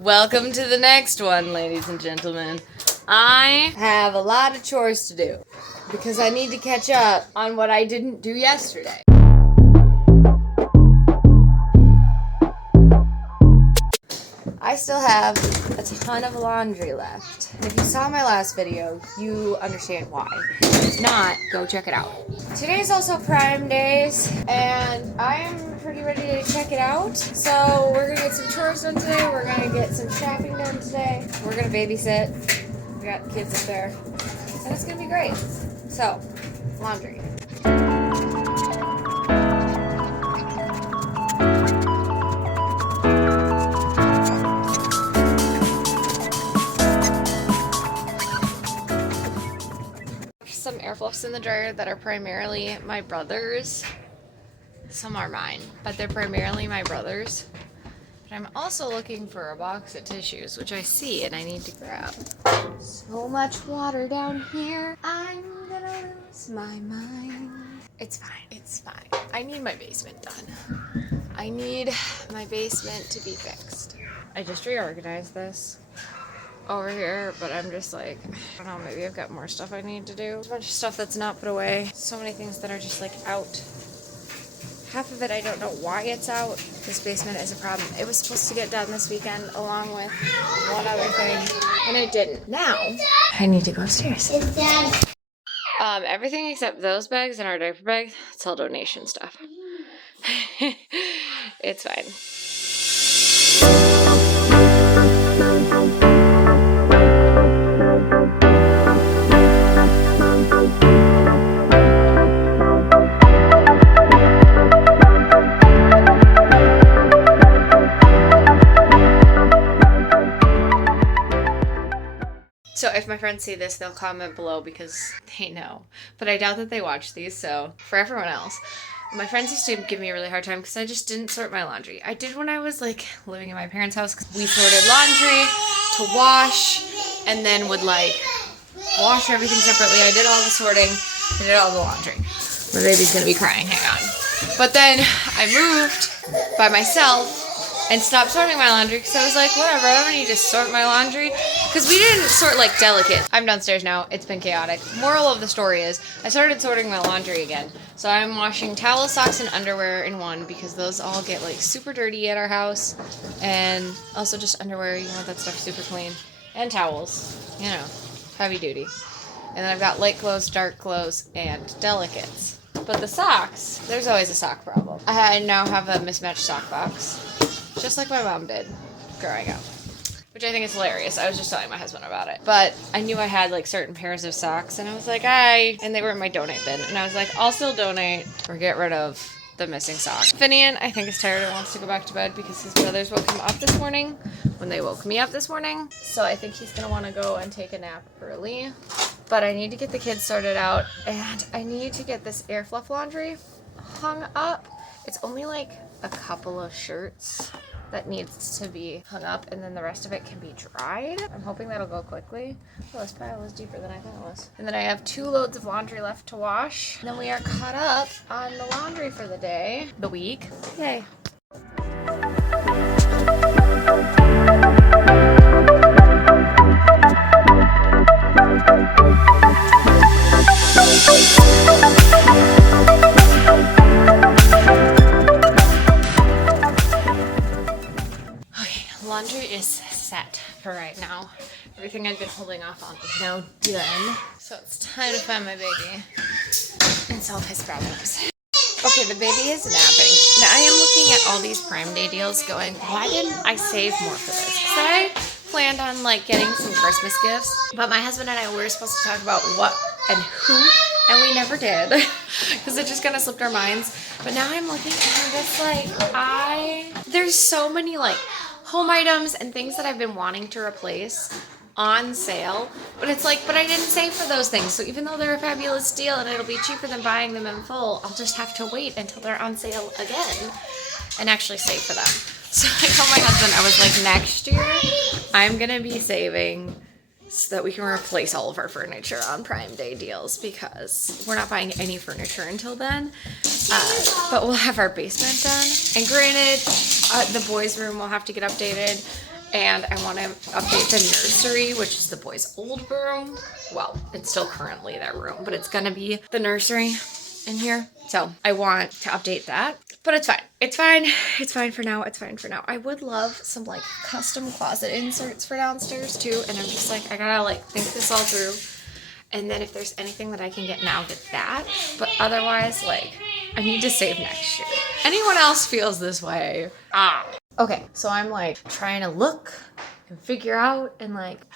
Welcome to the next one, ladies and gentlemen. I have a lot of chores to do because I need to catch up on what I didn't do yesterday. I still have a ton of laundry left. And if you saw my last video, you understand why. If not, go check it out. Today's also Prime Days, and I am pretty ready to check it out. So we're gonna get some chores done today. We're gonna get some shopping done today. We're gonna babysit. We got kids up there, and it's gonna be great. So, laundry. Some air fluffs in the dryer that are primarily my brother's. Some are mine, but they're primarily my brother's. But I'm also looking for a box of tissues, which I see and I need to grab. So much water down here. I'm gonna lose my mind. It's fine. It's fine. I need my basement done. I need my basement to be fixed. I just reorganized this over here, but I'm just like, I don't know, maybe I've got more stuff I need to do. A bunch of stuff that's not put away. So many things that are just like out. Half of it, I don't know why it's out. This basement is a problem. It was supposed to get done this weekend along with one other thing, and it didn't. Now, I need to go upstairs. Everything except those bags and our diaper bag, it's all donation stuff. It's fine. So if my friends see this, they'll comment below because they know. But I doubt that they watch these, so for everyone else. My friends used to give me a really hard time because I just didn't sort my laundry. I did when I was like living in my parents' house because we sorted laundry to wash and then would like wash everything separately. I did all the sorting. I did all the laundry. My baby's gonna be crying, hang on. But then I moved by myself and stopped sorting my laundry because I was like, whatever, I don't need to sort my laundry. Because we didn't sort like delicate. I'm downstairs now. It's been chaotic. Moral of the story is I started sorting my laundry again. So I'm washing towels, socks, and underwear in one because those all get like super dirty at our house. And also just underwear, you want that stuff super clean. And towels, you know, heavy duty. And then I've got light clothes, dark clothes, and delicates. But the socks, there's always a sock problem. I now have a mismatched sock box. Just like my mom did growing up. Which I think is hilarious. I was just telling my husband about it. But I knew I had like certain pairs of socks and I was like, and they were in my donate bin. And I was like, I'll still donate or get rid of the missing sock. Finian, I think, is tired and wants to go back to bed because his brothers woke him up this morning when they woke me up this morning. So I think he's gonna want to go and take a nap early. But I need to get the kids sorted out and I need to get this air fluff laundry hung up. It's only like a couple of shirts that needs to be hung up and then the rest of it can be dried. I'm hoping that'll go quickly. Oh, this pile is deeper than I thought it was. And then I have 2 loads of laundry left to wash. And then we are caught up on the laundry for the day, the week. Yay. Laundry is set for right now. Everything I've been holding off on is now done. So it's time to find my baby and solve his problems. Okay, the baby is napping. Now I am looking at all these Prime Day deals going, why didn't I save more for this? Because I planned on like getting some Christmas gifts, but my husband and I were supposed to talk about what and who, and we never did because it just kind of slipped our minds. But now I'm looking and I'm just like, there's so many like home items and things that I've been wanting to replace on sale, but it's like, but I didn't save for those things. So even though they're a fabulous deal and it'll be cheaper than buying them in full, I'll just have to wait until they're on sale again and actually save for them. So I told my husband, I was like, next year I'm gonna be saving so that we can replace all of our furniture on Prime Day deals because we're not buying any furniture until then. But we'll have our basement done. And granted, the boys' room will have to get updated And I want to update the nursery, which is the boys' old room. Well, it's still currently their room, but it's going to be the nursery in here. So I want to update that, but it's fine. It's fine. It's fine for now. It's fine for now. I would love some like custom closet inserts for downstairs too. And I'm just like, I gotta like think this all through. And then if there's anything that I can get now, get that. But otherwise, like, I need to save next year. Anyone else feels this way? Okay, so I'm like trying to look and figure out and like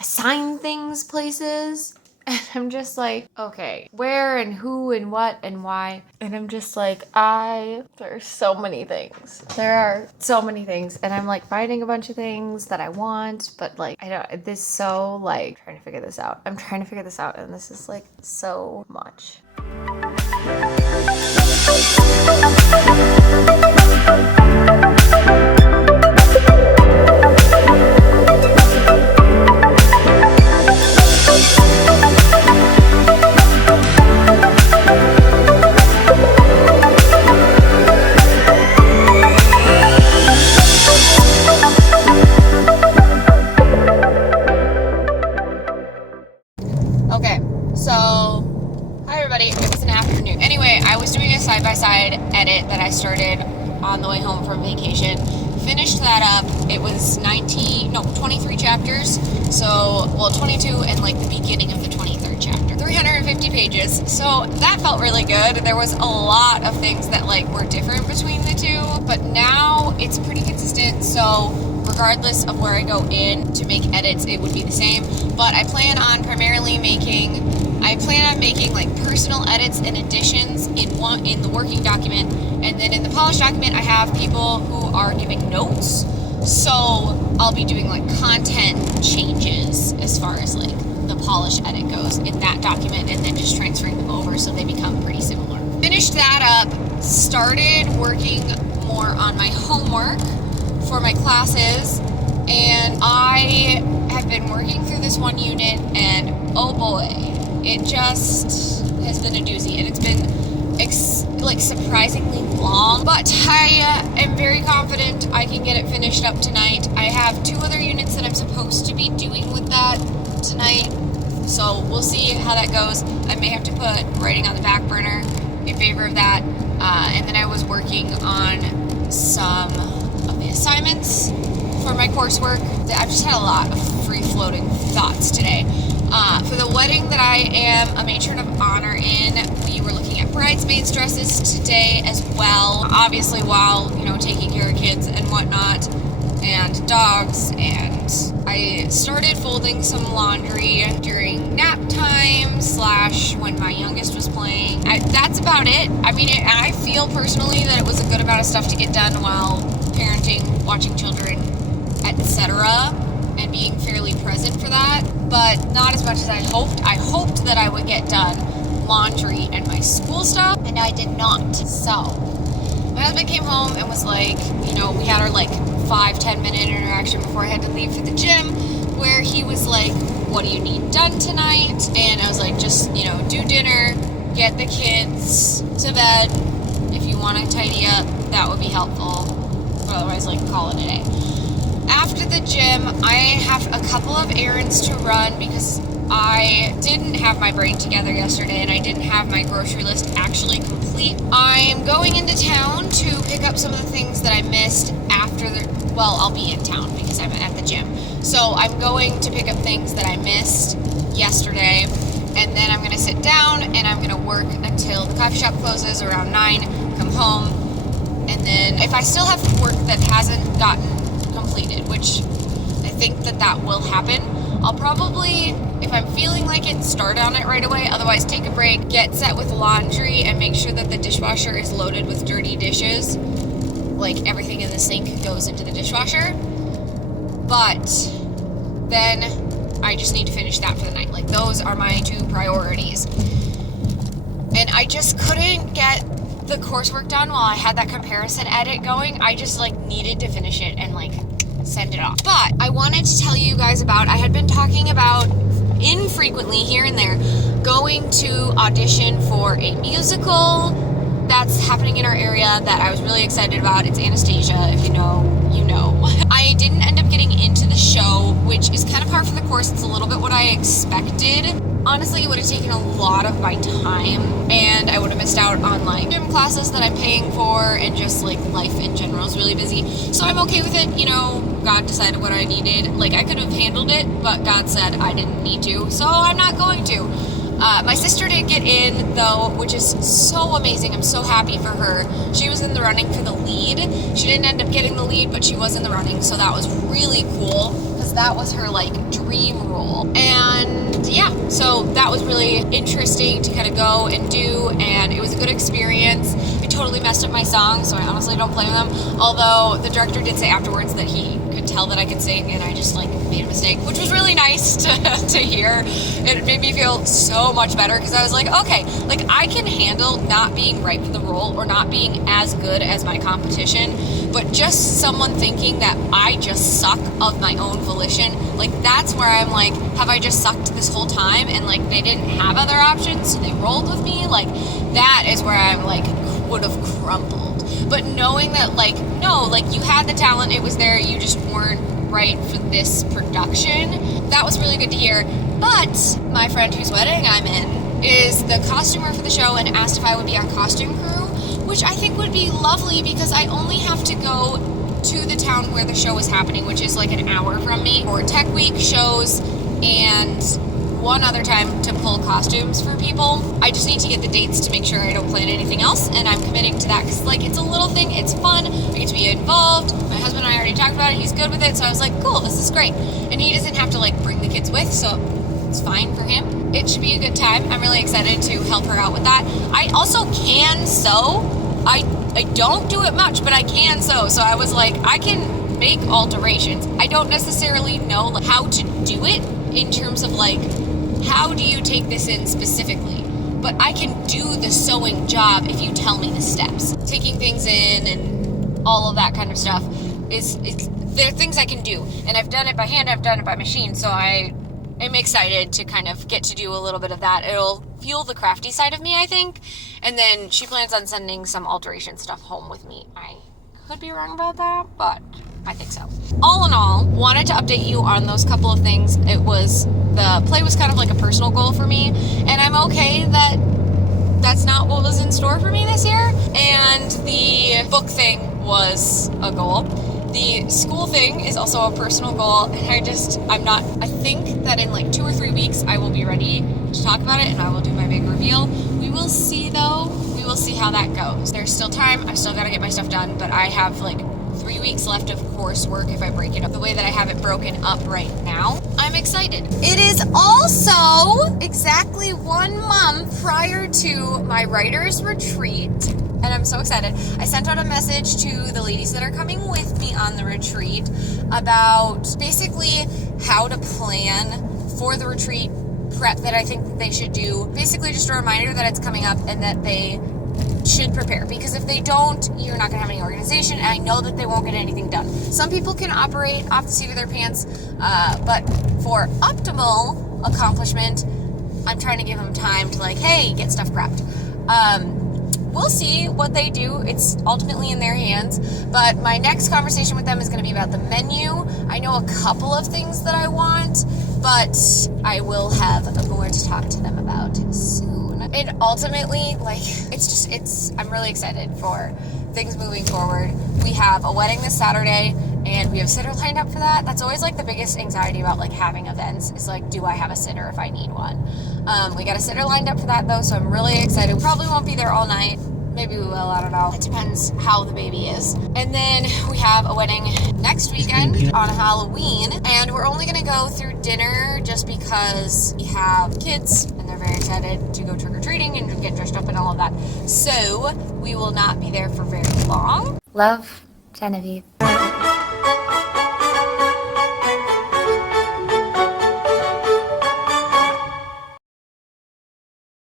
assign things places. And I'm just like, okay, where and who and what and why. And I'm just like, there's so many things. There are so many things. And I'm like finding a bunch of things that I want, but like, this so like, trying to figure this out. I'm trying to figure this out. And this is like so much. Okay, so hi everybody, it was an afternoon. Anyway, I was doing a side-by-side edit that I started on the way home from vacation. Finished that up. It was 23 chapters. So, well, 22 and like the beginning of the 23rd chapter. 350 pages. So that felt really good. There was a lot of things that like were different between the two, but now it's pretty consistent. So regardless of where I go in to make edits, it would be the same. But I plan on making like personal edits and additions in the working document, and then in the polished document I have people who are giving notes. So I'll be doing like content changes as far as like the polished edit goes in that document, and then just transferring them over so they become pretty similar. Finished that up, started working more on my homework for my classes, and I have been working through this one unit, and oh boy, it just has been a doozy, and it's been surprisingly long, but I am very confident I can get it finished up tonight. I have 2 other units that I'm supposed to be doing with that tonight, so we'll see how that goes. I may have to put writing on the back burner in favor of that, and then I was working on some of the assignments for my coursework. I've just had a lot of free-floating thoughts today. For the wedding that I am a matron of honor in, we were looking at bridesmaids dresses today as well. Obviously, while, taking care of kids and whatnot, and dogs, and I started folding some laundry during nap time / when my youngest was playing. That's about it. I mean, I feel personally that it was a good amount of stuff to get done while parenting, watching children, etc., and being fairly present for that, but not as much as I hoped. I hoped that I would get done laundry and my school stuff, and I did not. So my husband came home and was like, we had our like 5-10 minute interaction before I had to leave for the gym, where he was like, what do you need done tonight? And I was like, just, do dinner, get the kids to bed. If you want to tidy up, that would be helpful. But otherwise, like, call it a day. After the gym, I have a couple of errands to run because I didn't have my brain together yesterday, and I didn't have my grocery list actually complete. I'm going into town to pick up some of the things that I missed I'll be in town because I'm at the gym. So I'm going to pick up things that I missed yesterday, and then I'm going to sit down and I'm going to work until the coffee shop closes around 9, come home, and then if I still have work that hasn't gotten completed, which I think that will happen, I'll probably, if I'm feeling like it, start on it right away. Otherwise, take a break, get set with laundry, and make sure that the dishwasher is loaded with dirty dishes. Like, everything in the sink goes into the dishwasher. But then I just need to finish that for the night. Like, those are my 2 priorities. And I just couldn't get the coursework done while I had that comparison edit going. I just, needed to finish it and, send it off. But I wanted to tell you guys I had been talking about infrequently here and there going to audition for a musical that's happening in our area that I was really excited about. It's Anastasia. If you know, you know. I didn't end up getting into the show, which is kind of par for the course. It's a little bit what I expected. Honestly, it would have taken a lot of my time, and I would have missed out on like gym classes that I'm paying for, and just like life in general is really busy. So I'm okay with it. You know, God decided what I needed. Like, I could have handled it, but God said I didn't need to, so I'm not going to. My sister did get in, though, which is so amazing. I'm so happy for her. She was in the running for the lead. She didn't end up getting the lead, but she was in the running, so that was really cool, because that was her, like, dream role. And, yeah, so that was really interesting to kind of go and do, and it was a good experience. I totally messed up my song, so I honestly don't blame them, although the director did say afterwards that he could tell that I could sing, and I just, like, made a mistake, which was really nice to hear. It made me feel so much better, because I was like, okay, like, I can handle not being right for the role or not being as good as my competition, but just someone thinking that I just suck of my own volition, like, that's where I'm like, have I just sucked this whole time, and like, they didn't have other options, so they rolled with me? Like, that is where I'm like, would have crumbled. But knowing that, like, no, like, you had the talent, it was there, you just weren't right for this production, that was really good to hear. But my friend whose wedding I'm in is the costumer for the show, and asked if I would be on costume crew, which I think would be lovely, because I only have to go to the town where the show is happening, which is like an hour from me, for tech week shows and one other time to pull costumes for people. I just need to get the dates to make sure I don't plan anything else, and I'm committing to that, because like, it's a little thing, it's fun, I get to be involved. My husband and I already talked about it, he's good with it, so I was like, cool, this is great. And he doesn't have to like bring the kids with, so it's fine for him. It should be a good time. I'm really excited to help her out with that. I also can sew. I don't do it much, but I can sew, so I was like, I can make alterations. I don't necessarily know like, how to do it in terms of like, how do you take this in specifically? But I can do the sewing job if you tell me the steps. Taking things in and all of that kind of stuff they're things I can do. And I've done it by hand, I've done it by machine, so I am excited to kind of get to do a little bit of that. It'll fuel the crafty side of me, I think. And then she plans on sending some alteration stuff home with me. I could be wrong about that, but I think so. All in all, wanted to update you on those couple of things. The play was kind of like a personal goal for me, and I'm okay that that's not what was in store for me this year. And the book thing was a goal. The school thing is also a personal goal, and I think that in like 2 or 3 weeks I will be ready to talk about it, and I will do my big reveal. We will see though. We will see how that goes. There's still time. I still gotta get my stuff done, but I have like 3 weeks left of coursework if I break it up the way that I have it broken up right now. I'm excited. It is also exactly 1 month prior to my writer's retreat, and I'm so excited. I sent out a message to the ladies that are coming with me on the retreat about basically how to plan for the retreat prep that I think that they should do. Basically just a reminder that it's coming up and that they should prepare, because if they don't, you're not going to have any organization, and I know that they won't get anything done. Some people can operate off the seat of their pants, but for optimal accomplishment, I'm trying to give them time to like, hey, get stuff prepped. We'll see what they do. It's ultimately in their hands, but my next conversation with them is going to be about the menu. I know a couple of things that I want, but I will have more to talk to them about soon. And ultimately, like, I'm really excited for things moving forward. We have a wedding this Saturday, and we have a sitter lined up for that. That's always like the biggest anxiety about like having events is like, do I have a sitter if I need one? We got a sitter lined up for that though, so I'm really excited. We probably won't be there all night. Maybe we will, I don't know. It depends how the baby is. And then we have a wedding next weekend on Halloween, and we're only gonna go through dinner just because we have kids and they're very excited to go trick-or-treating and get dressed up and all of that. So we will not be there for very long. Love, Genevieve.